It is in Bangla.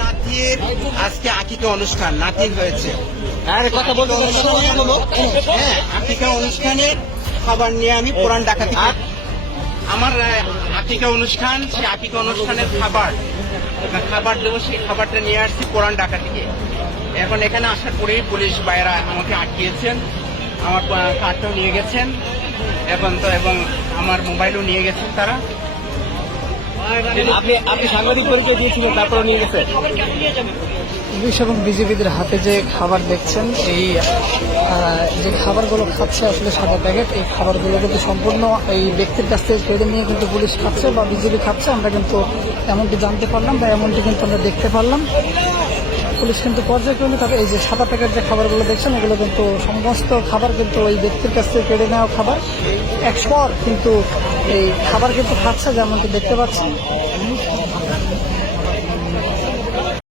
নাতির আজকে আকিকা অনুষ্ঠান, নাতির হয়েছে। কথা বলতে হ্যাঁ, আকিকা অনুষ্ঠানে খাবার নিয়ে আমি পুরান ঢাকা থেকে আমার আকিকা অনুষ্ঠান, সেই আকিকা অনুষ্ঠানের খাবার দেবো, সেই খাবারটা নিয়ে আসছি পুরান ঢাকা থেকে। এখন এখানে আসার পরেই পুলিশ ভাইয়েরা আমাকে আটকিয়েছেন, আমার কার্ডটাও নিয়ে গেছেন এখন তো, এবং আমার মোবাইলও নিয়ে গেছেন তারা। আপনি সাংবাদিক পরিচয় দিয়েছিলেন, তারপরে নিয়ে গেছেন। পুলিশ এবং বিজেপিদের হাতে যে খাবার দেখছেন, এই যে খাবারগুলো খাচ্ছে আসলে সাদা প্যাকেট, এই খাবারগুলো কিন্তু সম্পূর্ণ এই ব্যক্তির কাছ থেকে কেড়ে নিয়ে কিন্তু পুলিশ খাচ্ছে বা বিজেপি খাচ্ছে। আমরা কিন্তু এমনটি জানতে পারলাম বা এমনটি কিন্তু আমরা দেখতে পারলাম। পুলিশ কিন্তু পর্যায়ক্রমে তাদের এই যে সাদা প্যাকেট যে খাবারগুলো দেখছেন, এগুলো কিন্তু সমস্ত খাবার কিন্তু ওই ব্যক্তির কাছ থেকে কেড়ে নেওয়া খাবার। একশো কিন্তু এই খাবার কিন্তু খাচ্ছে, যেমনটি দেখতে পাচ্ছেন।